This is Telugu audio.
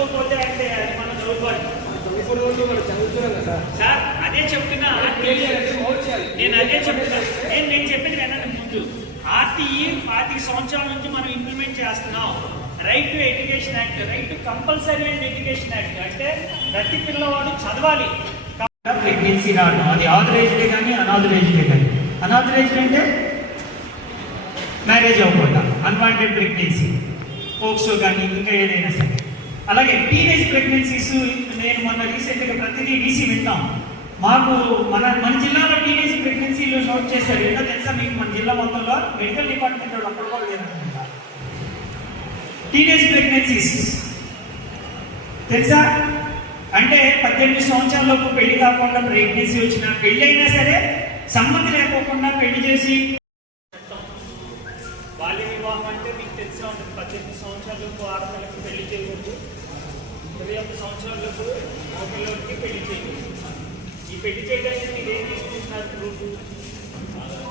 చదువుకోకపోతే అంటే అది మన దౌర్భాగ్యం. చదువుతున్నాం కదా సార్, అదే చెప్తున్నా. నేను అదే చెప్తున్నా. నేను చెప్పింది వినండి ముందు. ఆర్టీఈ 25 సంవత్సరాల నుంచి మనం ఇంప్లిమెంట్ చేస్తున్నాం. Right to education act, right to compulsory and education act. అంటే ప్రతి పిల్లవాడు చదవాలి. ప్రెగ్నెన్సీ రావడం అది ఆథరైజ్డే కానీ అనాథరైజ్డే కానీ. అనాథరైజ్డ్ అంటే మ్యారేజ్ అవ్వకుండా అన్వాంటెడ్ ప్రెగ్నెన్సీ, పోక్సో కానీ ఇంకా ఏదైనా సరే. అలాగే టీనేజ్ ప్రెగ్నెన్సీస్. నేను మొన్న రీసెంట్గా ప్రతిదీ డీసీ వింటాం. మాకు మన జిల్లాలో టీనేజ్ ప్రెగ్నెన్సీలు నోట్ చేశారు. ఏంటో తెలుసా మీకు? మన జిల్లా మొత్తంలో మెడికల్ డిపార్ట్మెంట్ వాళ్ళు అక్కడ కూడా లేదనుకుంటా. టీనేజ్ ప్రెగ్నెన్సీస్ తెలుసా? అంటే 18 సంవత్సరాలలోపు పెళ్లి కాకుండా ప్రెగ్నెన్సీ వచ్చినా, పెళ్ళి అయినా సరే సమ్మతి లేకోకుండా పెళ్లి చేసి. బాల్య వివాహం అంటే మీకు తెలిసే ఉంటుంది. 18 సంవత్సరాలకు ఆడపిల్లకి పెళ్లి చేయకూడదు, 21 సంవత్సరాలకు మగపిల్లలకి పెళ్లి చేయకూడదు. ఈ పెళ్లి చేయడానికి మీరు ఏం తీసుకుంటున్నారు? ప్రూఫ్